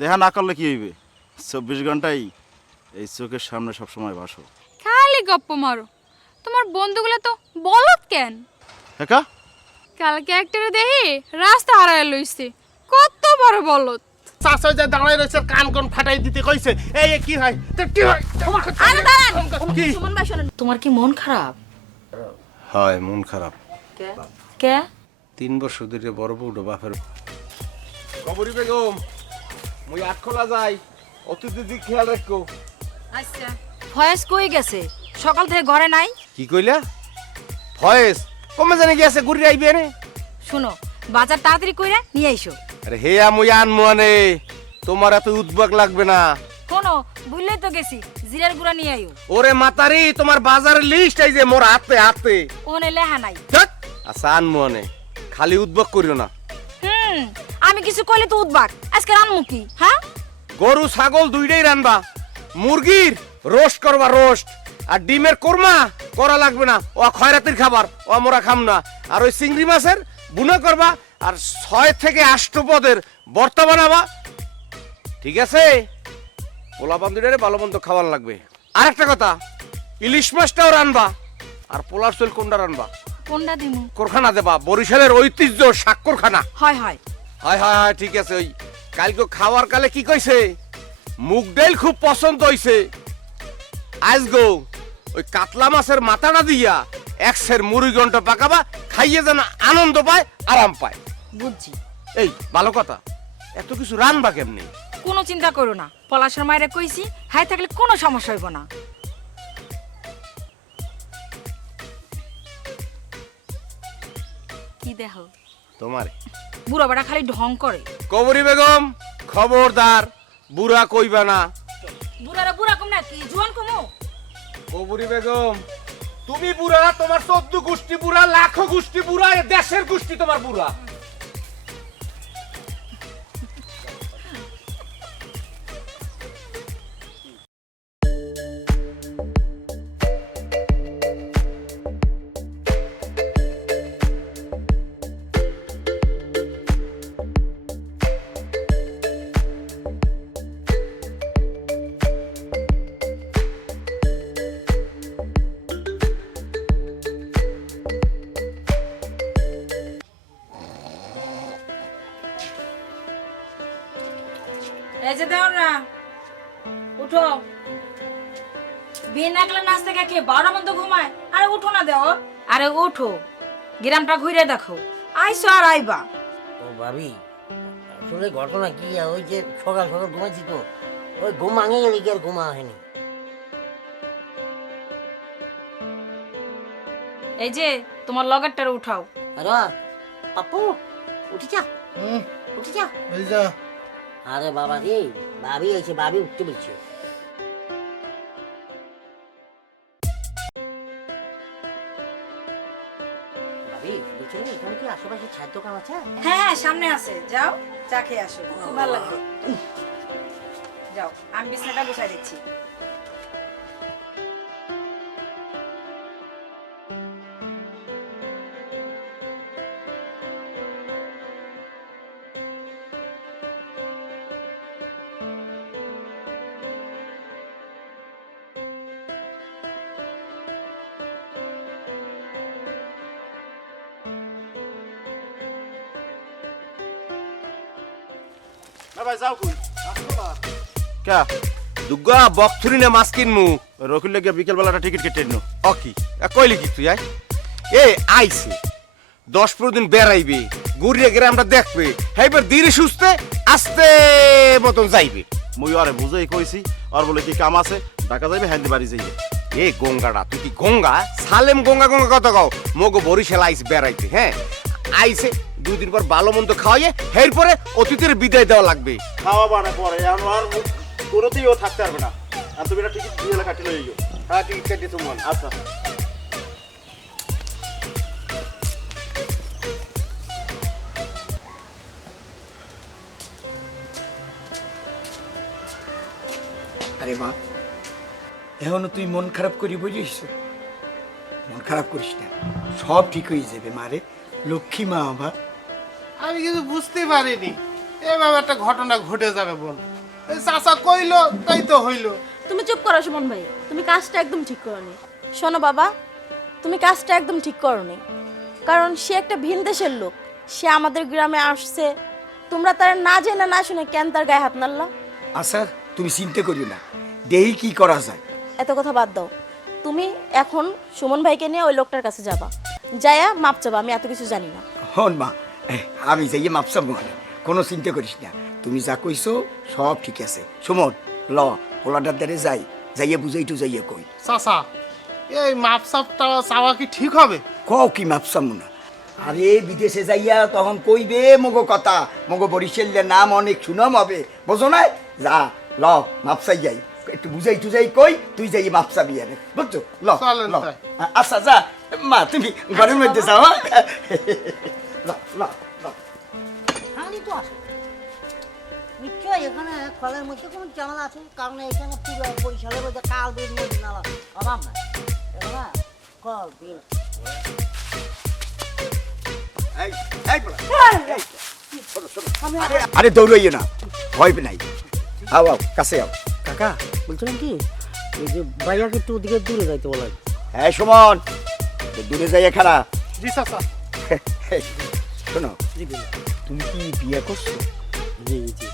দেখা না করলে কি হইবে? 24 ঘন্টাই এই চোখের সামনে সবসময় ভাসো। খালি গপ্প মারো। তোমার বন্ধুগুলো তো বলদ কেন? একা কালকে একটারে দেখি রাস্তা হারায় লইছে, কত বড় বলদ। চাচা যে দাঁড়ায় রয়েছে কান কোন ফাটাই দিতে কইছে। এই কি হয় তোর কি হয়? আরে দাঁড়ান, কি? সুমন ভাই শোনেন, তোমার কি মন খারাপ? হয় মন খারাপ। কে? 3 বছর ধরে বড় বউটা বাপের। কবরী বেগম, মুই আটখোলা যাই, অতিথির দিক খেয়াল রাখো। আচ্ছা। ফয়েজ কই গেছে? সকাল থেকে ঘরে নাই। কি কইলা? ফয়েজ কমে জানি গেছে, ঘুরি আইবে নে। শুনো, বাজার তাড়াতাড়ি কইরা নিয়ে আইসো। আরে হে মুই আনমু আনে, তোমার এত উদ্বেগ লাগবে না। কোনো বুঝলেই তো গেছি, জিরার গুঁড়া নিয়ে আইও। ওরে মাতারি, তোমার বাজারের লিস্ট এই যে মোর হাতে হাতে। ওনে লেহা নাই। ধ্যাৎ, আচ্ছা আনমু আনে, খালি উদ্বেগ করিও না। আমি কিছু কইলে তো উঠবাক। আজকে রানমু কি? হ্যাঁ, গরু ছাগল দুইটাই রানবা। মুরগির রোস্ট করবা রোস্ট, আর ডিমের কোরমা করা লাগবে না, ও খয়রাতির খাবার, ও মোরা খাম না। আর ওই চিংড়ি মাছের বুনা করবা, আর 6 থেকে 8 পদের ভর্তা বানাবা। ঠিক আছে? পোলা বান্ধুটারে ভালো মন্দ খাবার লাগবে। আর একটা কথা, ইলিশ মাছটাও রানবা, আর পোলার চুল কোনটা রানবা? কোনটা দিমু? কোরখানা দেবা, বরিশালের ঐতিহ্য শাকরখানা। হয় হয়। হয় হয় হয়, ঠিক আছে। ওই কালকে খাওয়ার কালে কি কইছে, মুগ ডাল খুব পছন্দ হইছে। আজ গো ওই কাতলা মাছের মাথাটা দিয়া 1 সের মুড়ি ঘন্টা পাকাবা, খাইয়ে যেন আনন্দ পায়, আরাম পায়। বুঝছি। এই ভালো কথা, এত কিছু রানবা কেমনি? কোনো চিন্তা করো না, পলাশের মায়েরে কইছি, হাই থাকলে কোনো সমস্যা হইব না। কি দেখো? তোমারে বুড়া বেড়া খালি ঢং করে। কবরী বেগম, খবরদার, বুড়া কইবা না। বুড়ারা বুড়া কম না, কি জোয়ান কমো? কবরী বেগম, তুমি বুড়া, তোমার 14 গোষ্ঠী বুড়া, লাখো গোষ্ঠী বুড়া, এ দেশের গোষ্ঠী তোমার বুড়া। এই যে দাও না, উঠো। বিয়ে না গেলে নাচ থেকে কে 12 মতো ঘুমায়? আরে উঠো না দেও। আরে উঠো, গ্রামটা ঘুরে দেখো। আইসো আর আইবা। ও ভাবি, আসলে ঘটনা কি, ওই যে সকাল সকাল ঘুমাইছি তো, ওই ঘুম ভাঙে গেলে কি আর ঘুমা হয়নি। এই যে তোমার লগেরটারে উঠাও। আরে পাপ্পু, উঠি যা, উঠি যা। এই যা। আরে বাবা রে, ভাবি এসে, ভাবি উঠতে বলছে। ভাবি বলছি, এখানে কি আশেপাশে ছাদ দোকান আছে? হ্যাঁ হ্যাঁ, সামনে আছে, যাও চা খেয়ে আসো, খুব ভালো লাগবে। যাও, আমি বিছানাটা গুছাই দিচ্ছি। না ভাই যাও কই? কে দুগা বকথুরি না মাছ কিনমু? রকিল লাগে বিকেল বেলাটা টিকিট কেটে নিও। অকি কইলি কি তুই? এ আইছে 10-15 দিন বেড়াইবে, ঘুরিয়ে গ্রামটা দেখবে, এইবার ধীরে সুস্থে আস্তে মতন যাইবে। মুই আরে বুঝাই কইছি, আর বলে কি কাম আছে, ঢাকা যাইবে, হ্যান্দি বাড়ি যাইবে। এ গঙ্গাটা, তুই কি গঙ্গা? সালেম গঙ্গা গঙ্গা কথা কও, মগো বরিশাল আইছে বেড়াইতে। হ্যাঁ আইছে, 2 দিন পর ভালো মন্দ খাওয়াইয়ে এরপরে অতিথির বিদায় দেওয়া লাগবে। খাওয়া বানা পরে আর কোনোতেই ও থাকতে পারবে না। আর তুমি এটা টিকিট দিয়ে কাটি লই গো। হ্যাঁ টিকিট কেটে তোমার। আচ্ছা আরে মা, এখনো তুই মন খারাপ করি বুঝিস? মন খারাপ করিস না, সব ঠিক হয়ে যাবে মারে, লক্ষ্মী মা আমার। আমি কিন্তু বুঝতে পারিনি এভাবে একটা ঘটনা ঘটে যাবে বল? এই চাচা কইলো তাই তো হইলো। তুমি চুপ করো সুমন ভাই, তুমি কাজটা একদম ঠিক করোনি। শোনো বাবা, তুমি কাজটা একদম ঠিক করোনি, কারণ সে একটা ভিন দেশের লোক, সে আমাদের গ্রামে আসছে, তোমরা তার না জেনে না শুনে কেন তার গায়ে হাত নাড়লা? আচ্ছা তুমি চিন্তা করিও না, দেহি কি করা যায়। এত কথা বাদ দাও, তুমি এখন সুমন ভাইকে নিয়ে ওই লোকটার কাছে যাবা, যায়া মাপ চাবা, আমি এত কিছু জানি না। হন মা, আমি যাইয়ে মাপসাম মানে কোনো চিন্তা করিস না, তুমি যা কইছো সব ঠিক আছে। সুমন ল পোলাটার দ্বারে যাই, যাইয়ে বুঝাই টু যাইয়ে কই। চাচা এই মাপসাপটা চাওয়া কি ঠিক হবে? কও কি মাপসাম না? আরে বিদেশে যাইয়া তখন কইবে মগো কথা, মগো বরিশালের নাম অনেক সুনাম হবে, বুঝো না? যা ল মাপসাই যাই, একটু বুঝাই টুজাই কই, তুই যাই মাপসাবি আরে, বুঝছো? ল চলেন ল। তাই। আচ্ছা যা মা, তুমি ঘরের মধ্যে যাও। হ্যাঁ? ল ল ল। খালি তো আছে নিশ্চয় এখানে কলের মধ্যে কোনো ঝামেলা আছে, কারণ এখানে পুরো বরিশালের মধ্যে কাল বিল নদী নালা অভাব নাই, এখানে কল বিল। এই, এই পোলা, এই, শোনো, শোনো। আরে দৌড়াইও না, ভয় নাই, আও আও কাছে আও। কাকা বলছিলাম কি, এই যে বাইয়াকে একটু ওদিকে দূরে যাইতে বলেন। হ্যাঁ সুমন, দূরে যাইয়া খারা। জি চাচা। শোনো, জি বলুন। তুমি কি বিয়ে করছো? জি জি।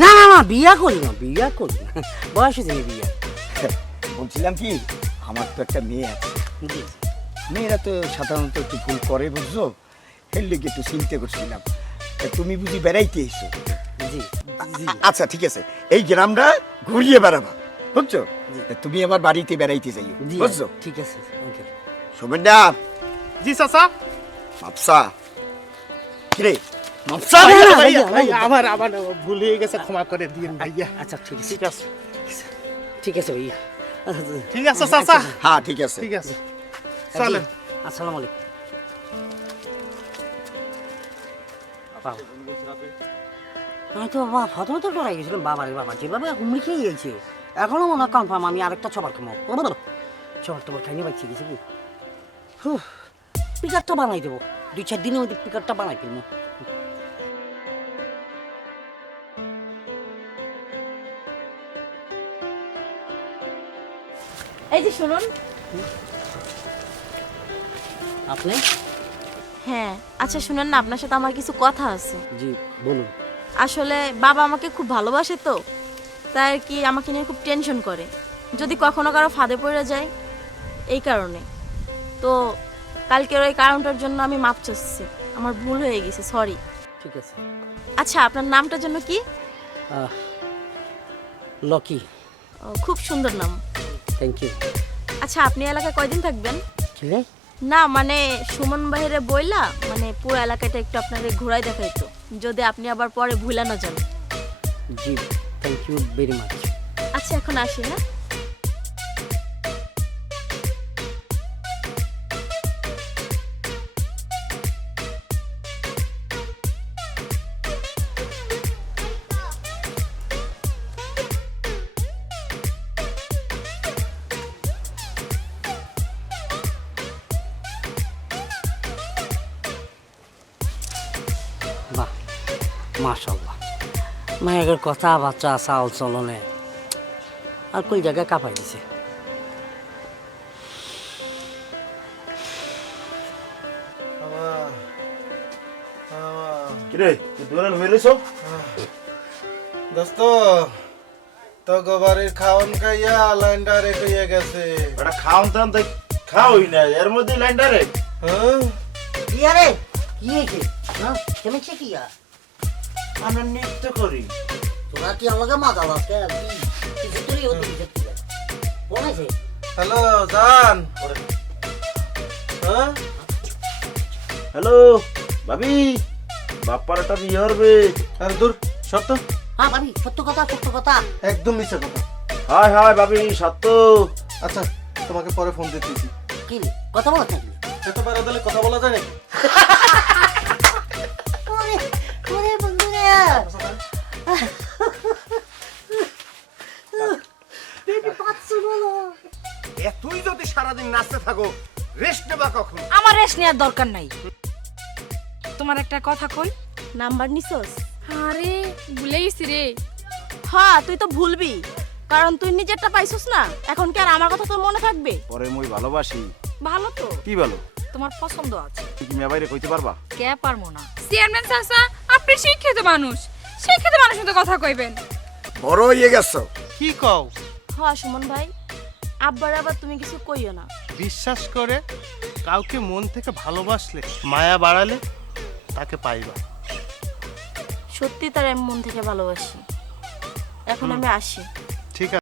না না না, বিয়া করি না, বিয়া করি না, বয়স হয়েছে বিয়া। বলছিলাম কি, আমার তো একটা মেয়ে আছে, জি মেয়েরা তো সাধারণত একটু ভুল করে, বুঝছো? এর লেগে একটু চিন্তা করছিলাম, তা তুমি বুঝি বেড়াইতে এসো? জি জি। আচ্ছা ঠিক আছে, এই গ্রামটা ঘুরিয়ে বেড়াবা, বুঝছো? তা তুমি আমার বাড়িতে বেড়াইতে যাইও, জি বুঝছো? ঠিক আছে ওকে। শোভন না, জি চাচা। মাপসা কিরে, মাপসা ভাইয়া, ভাইয়া, ভাইয়া, আমার আমার ভুল হয়ে গেছে, ক্ষমা করে দিন ভাইয়া। আচ্ছা ঠিক আছে ঠিক আছে। ঠিক আছে ভাইয়া। ঠিক আছে চাচা। হ্যাঁ ঠিক আছে। ঠিক আছে চলেন। আসসালামু আলাইকুম। আমি তো বাবা প্রথমে তো ডরাই গেছিলাম, বাবারে বাবা যেভাবে হুমড়ি খেয়ে গেছে, এখনো মনে হয় কনফার্ম আমি আরেকটা ছবার খামো। ছবার টবার খাইনি বাচ্চা গেছে কি, পিকারটা বানাই দেবো, 2-4 দিনের মধ্যে পিকারটা বানাই ফেলবো। এই যে শুনুন। আপনি? হ্যাঁ আচ্ছা শুনুন না, আপনার সাথে আমার কিছু কথা আছে। জি বলুন। আসলে বাবা আমাকে খুব ভালোবাসে, তো তাই আর কি আমাকে নিয়ে খুব টেনশন করে, যদি কখনো কারো ফাঁদে পড়ে যায়, এই কারণে। তো কালকের ওই কারণটার জন্য আমি মাপ চাচ্ছি, আমার ভুল হয়ে গেছে, সরি। ঠিক আছে। আচ্ছা আপনার নামটার জন্য কি? লকি। ও, খুব সুন্দর নাম। Thank you. আচ্ছা আপনি এলাকায় কয়দিন থাকবেন? কি রে? না মানে সুমন বাহিরে বইলা, মানে পুরো এলাকাটা একটু আপনাদের ঘোরায় দেখাইতো, যদি আপনি আবার পরে ভুলা না যান। জি থ্যাংক ইউ ভেরি মাচ। আচ্ছা এখন আসি, হ্যাঁ? বাহ মাশাআল্লাহ, মায়ের কথা বাচ্চা চাল চলনে আর কই জায়গায় কাঁপাই দিছে। কিরে তুই দৌড়ান হয়ে রয়েছো? দোস্ত তো গোবারের খাওন খাইয়া লাইনটা রেখে গেছে। এটা খাওন টান তাই খাওই না, এর মধ্যে লাইন ডাইরেক্ট। হ্যাঁ কি আরে কি হয়েছে? হ্যাঁ কেমেছে কি আর? আমরা নৃত্য করি। তোরা কি আমাকে মাথা বাসকে কিছু তুই হতে দিতে বলেছে? হ্যালো জান। হ্যাঁ হ্যালো ভাবি, বাপ্পার একটা বিয়ে হবে। আর দূর সত্য, হ্যাঁ ভাবি সত্য কথা, সত্য কথা। একদম মিছে কথা। হায় হায় ভাবি সত্য। আচ্ছা তোমাকে পরে ফোন দিতেছি। কি রে কথা বলা থাকলি? এত বেড়া দিলে কথা বলা যায় নাকি? ওরে ওরে বন্ধুরে বেবি পাচ্ছ বলো। তুই যদি সারাদিন নাচতে থাকো, রেস্ট নেবা কখন? আমার রেস্ট নেওয়ার দরকার নাই। তোমার একটা কথা কই, নাম্বার নিছস? আরে ভুলে গেছি রে। হ্যাঁ তুই তো ভুলবি, কারণ তুই নিজেরটা পাইছিস না, এখন কি আর আমার কথা তোর মনে থাকবে? পরে মুই ভালোবাসি। ভালো তো, কি ভালো? তোমার পছন্দ আছে। তুই কি মেয়ে বাইরে কইতে পারবা? কে পারবো না? চেয়ারম্যান চাচা, আপনি শিক্ষিত মানুষ, শিক্ষিত মানুষের মতো কথা কইবেন। বড় হয়ে গেছো। কি কও? হ্যাঁ সুমন ভাই, আব্বার আবার তুমি কিছু কইও না। বিশ্বাস করে কাউকে মন থেকে ভালোবাসলে, মায়া বাড়ালে তাকে পাইবা। সত্যি তার আমি মন থেকে ভালোবাসি। এখন আমি আসি।